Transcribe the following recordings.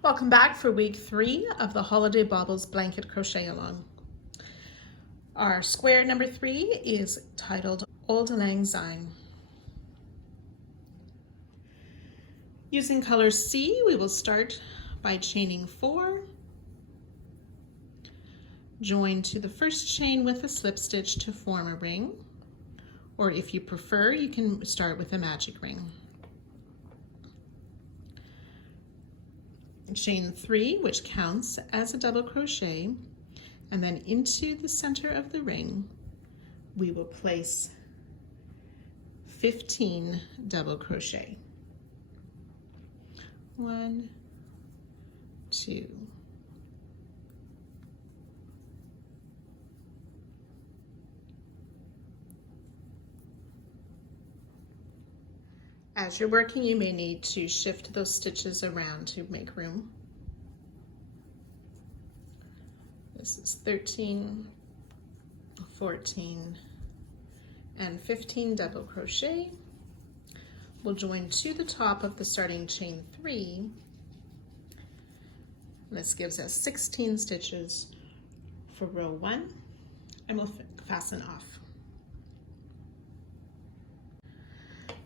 Welcome back for week 3 of the Holiday Baubles Blanket Crochet Along. Our square number 3 is titled Auld Lang Syne. Using color C, we will start by chaining 4, join to the first chain with a slip stitch to form a ring, or if you prefer, you can start with a magic ring. Chain 3, which counts as a double crochet, and then into the center of the ring we will place 15 double crochet. 1, 2, 3. As you're working, you may need to shift those stitches around to make room. This is 13, 14, and 15 double crochet. We'll join to the top of the starting chain 3. This gives us 16 stitches for row 1, and we'll fasten off.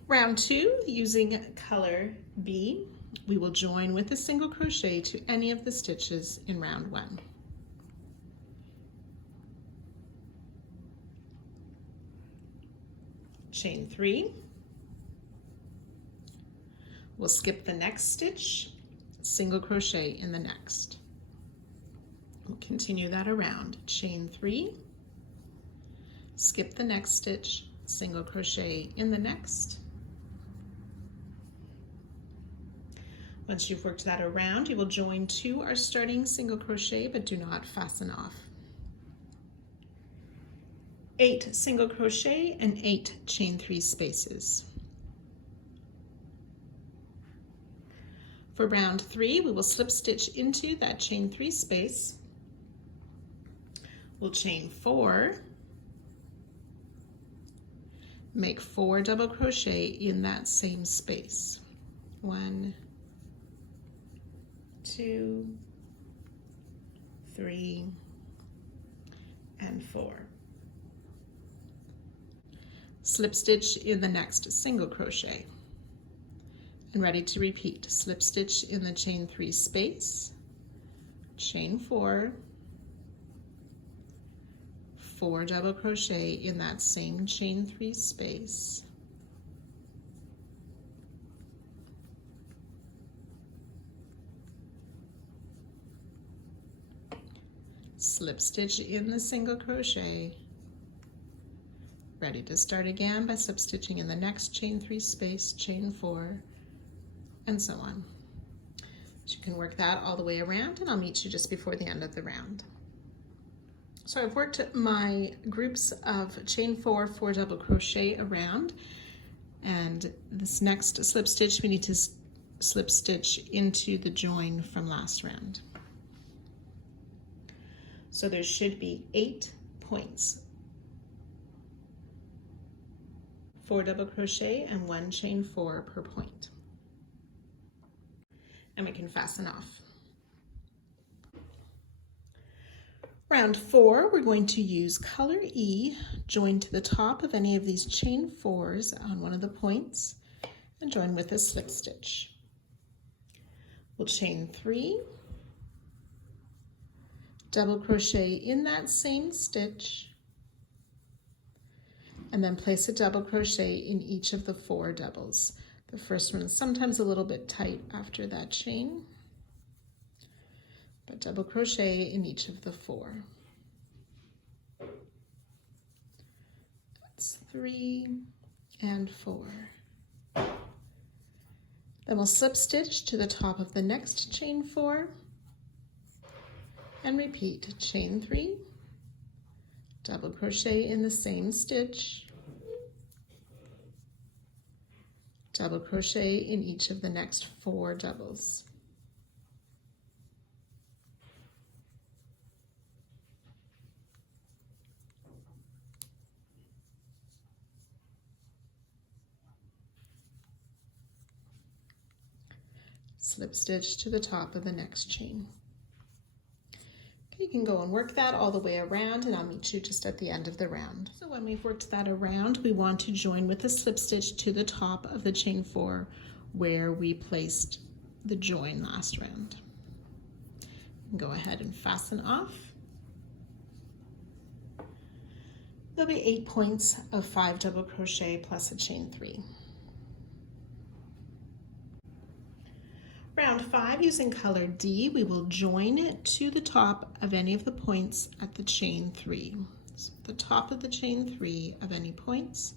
Round 2, using color B, we will join with a single crochet to any of the stitches in round 1. Chain 3. We'll skip the next stitch, single crochet in the next. We'll continue that around. Chain 3, skip the next stitch, single crochet in the next. Once you've worked that around, you will join to our starting single crochet, but do not fasten off. 8 single crochet and 8 chain 3 spaces. For round 3, we will slip stitch into that chain 3 space. We'll chain 4, make 4 double crochet in that same space. 1, 2, 3, and 4. Slip stitch in the next single crochet. And ready to repeat. Slip stitch in the chain 3 space, chain 4, 4 double crochet in that same chain 3 space, slip stitch in the single crochet, ready to start again by slip stitching in the next chain 3 space, chain 4, and so on. So you can work that all the way around, and I'll meet you just before the end of the round. So I've worked my groups of chain 4, 4 double crochet around, and this next slip stitch we need to slip stitch into the join from last round. So there should be 8 points. 4 double crochet and 1 chain 4 per point. And we can fasten off. Round 4, we're going to use color E, join to the top of any of these chain 4s on one of the points, and join with a slip stitch. We'll chain 3, double crochet in that same stitch, and then place a double crochet in each of the 4 doubles. The first one is sometimes a little bit tight after that chain, but double crochet in each of the 4. That's 3 and 4. Then we'll slip stitch to the top of the next chain 4 and repeat chain 3, double crochet in the same stitch, double crochet in each of the next 4 doubles. slip stitch to the top of the next chain. Okay, you can go and work that all the way around, and I'll meet you just at the end of the round. So when we've worked that around, we want to join with a slip stitch to the top of the chain 4 where we placed the join last round. Go ahead and fasten off. There'll be 8 points of 5 double crochet plus a chain 3. Round 5, using color D, we will join it to the top of any of the points at the chain 3. So the top of the chain 3 of any points,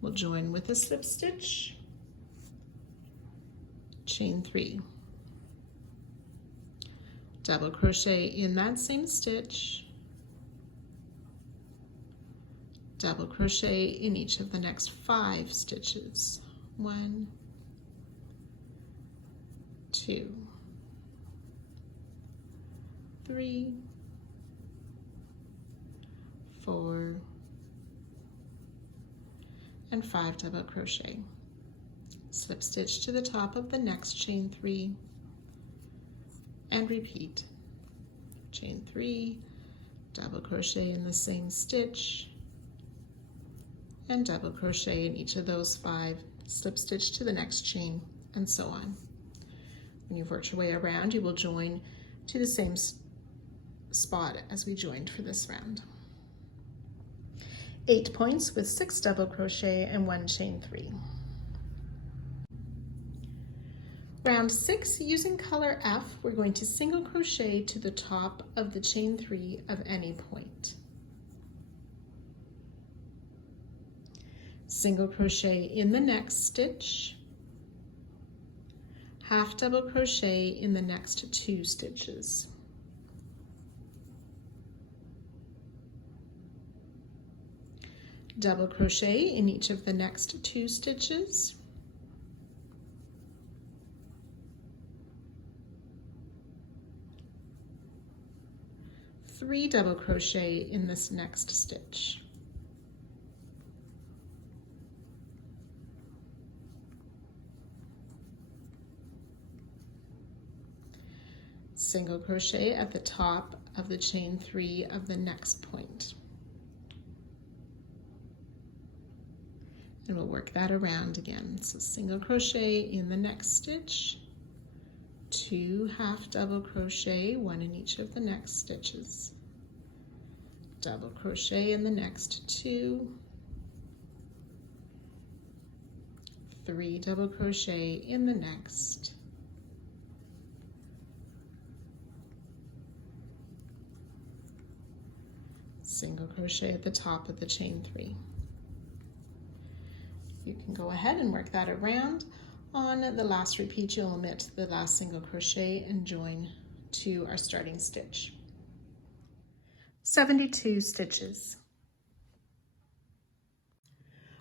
we'll join with a slip stitch, chain 3. Double crochet in that same stitch, double crochet in each of the next 5 stitches. 1, 2, 3, 4, and 5 double crochet. Slip stitch to the top of the next chain 3 and repeat. Chain 3, double crochet in the same stitch, and double crochet in each of those 5, slip stitch to the next chain, and so on. When you've worked your way around, you will join to the same spot as we joined for this round. 8 points with 6 double crochet and 1 chain 3. Round 6, using color F, we're going to single crochet to the top of the chain 3 of any point. Single crochet in the next stitch, half double crochet in the next 2 stitches. Double crochet in each of the next 2 stitches. Three double crochet in this next stitch. Single crochet at the top of the chain 3 of the next point. And we'll work that around again. So single crochet in the next stitch, 2 half double crochet, 1 in each of the next stitches, double crochet in the next 2, 3 double crochet in the next, single crochet at the top of the chain 3. You can go ahead and work that around. On the last repeat, you'll omit the last single crochet and join to our starting stitch. 72 stitches.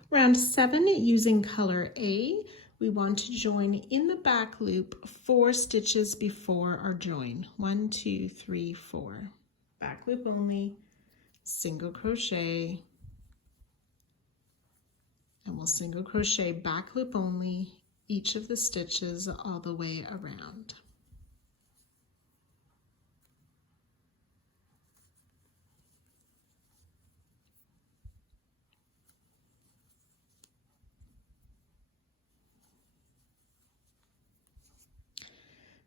Round 7, using color A, we want to join in the back loop 4 stitches before our join. 1, 2, 3, 4. Back loop only, single crochet, and we'll single crochet back loop only each of the stitches all the way around.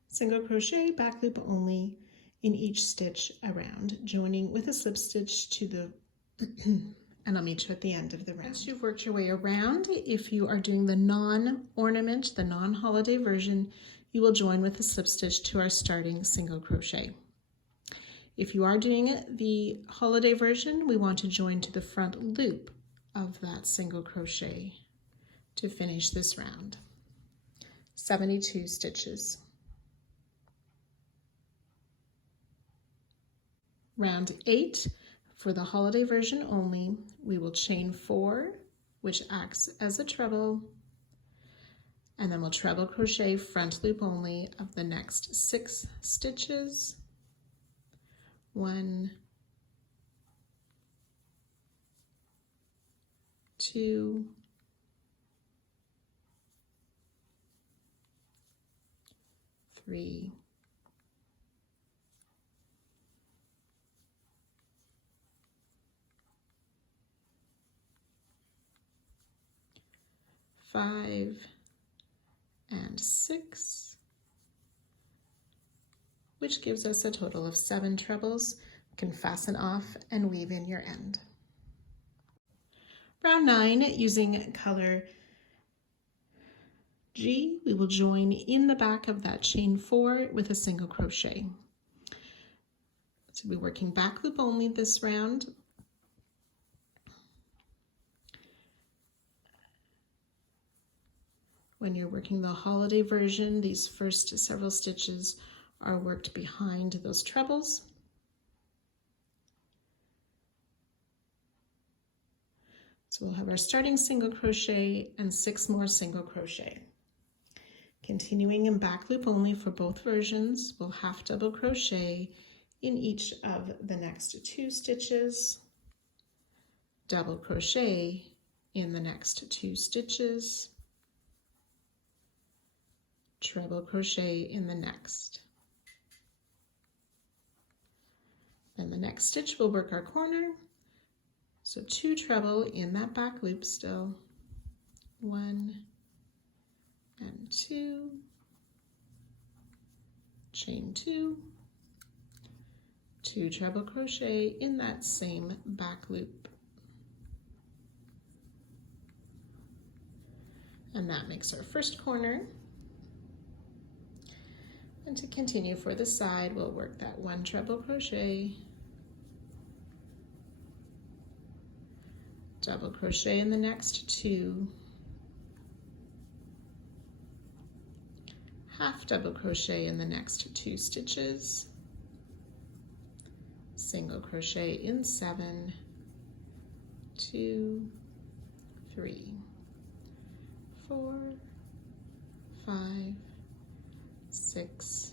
Single crochet back loop only in each stitch around, joining with a slip stitch to the and I'll meet you at the end of the round. Once you've worked your way around, if you are doing the non-ornament, the non-holiday version, you will join with a slip stitch to our starting single crochet. If you are doing the holiday version, we want to join to the front loop of that single crochet to finish this round. 72 stitches. Round 8. For the holiday version only, we will chain 4, which acts as a treble, and then we'll treble crochet front loop only of the next 6 stitches. 1, 2, 3, 3, 5, and 6, which gives us a total of 7 trebles. You can fasten off and weave in your end. Round 9, using color G, we will join in the back of that chain 4 with a single crochet. So we'll be working back loop only this round. When you're working the holiday version, these first several stitches are worked behind those trebles. So we'll have our starting single crochet and 6 more single crochet. Continuing in back loop only for both versions, we'll half double crochet in each of the next 2 stitches, double crochet in the next 2 stitches, treble crochet in the next. Then the next stitch we'll work our corner. So 2 treble in that back loop still. 1 and 2, chain 2, 2 treble crochet in that same back loop. And that makes our first corner. And to continue for the side, we'll work that 1 treble crochet, double crochet in the next 2, half double crochet in the next 2 stitches, single crochet in 7, 2, 3, 4, 5, 6,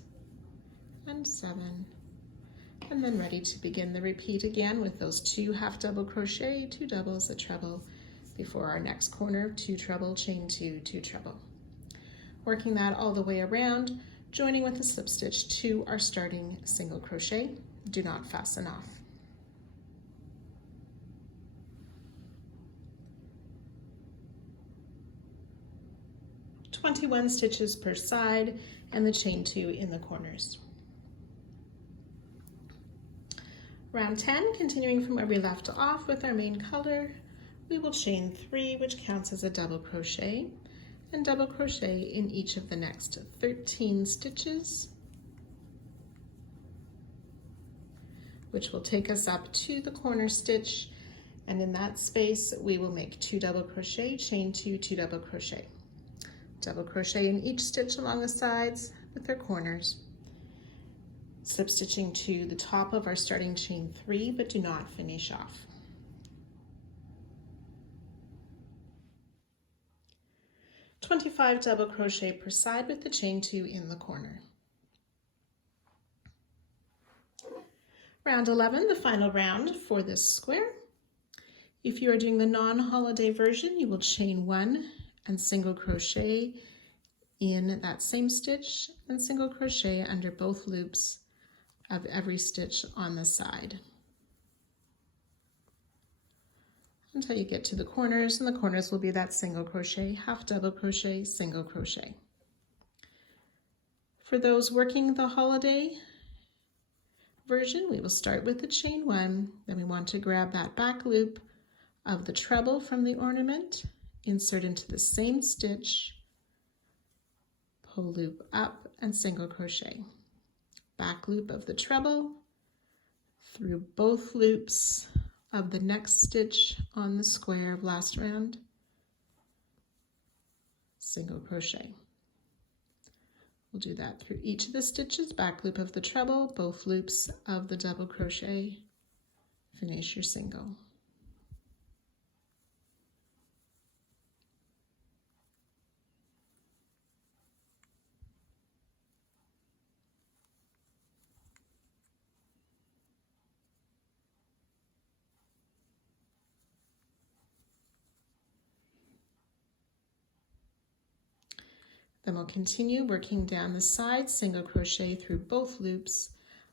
and 7, and then ready to begin the repeat again with those 2 half double crochet, 2 doubles, a treble before our next corner of 2 treble, chain 2, 2 treble. Working that all the way around, joining with a slip stitch to our starting single crochet. Do not fasten off. "21 stitches per side and the chain 2 in the corners. Round 10, continuing from where we left off with our main color, we will chain 3, which counts as a double crochet, and double crochet in each of the next 13 stitches, which will take us up to the corner stitch, and in that space we will make 2 double crochet, chain 2, 2 double crochet. Double crochet in each stitch along the sides with their corners. Slip stitching to the top of our starting chain 3, but do not finish off. "25 double crochet per side with the chain 2 in the corner. Round 11, the final round for this square. If you are doing the non-holiday version, you will chain 1 and single crochet in that same stitch and single crochet under both loops of every stitch on the side until you get to the corners, and the corners will be that single crochet, half double crochet, single crochet. For those working the holiday version, we will start with the chain 1, then we want to grab that back loop of the treble from the ornament, insert into the same stitch, pull loop up and single crochet. Back loop of the treble through both loops of the next stitch on the square of last round, single crochet. We'll do that through each of the stitches, back loop of the treble, both loops of the double crochet, finish your single. Then we'll continue working down the side, single crochet through both loops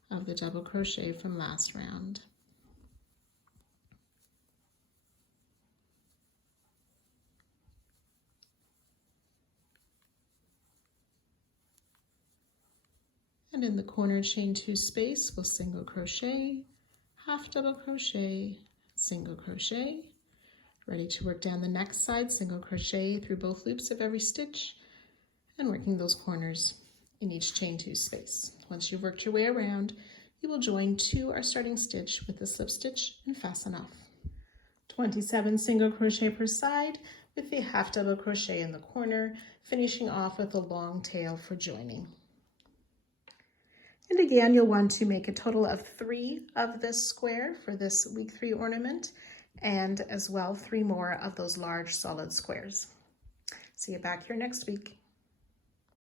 of the double crochet from last round. And in the corner chain 2 space, we'll single crochet, half double crochet, single crochet. Ready to work down the next side, single crochet through both loops of every stitch and working those corners in each chain 2 space. Once you've worked your way around, you will join to our starting stitch with the slip stitch and fasten off. 27 single crochet per side with the half double crochet in the corner, finishing off with a long tail for joining. And again, you'll want to make a total of 3 of this square for this week 3 ornament, and as well 3 more of those large solid squares. See you back here next week.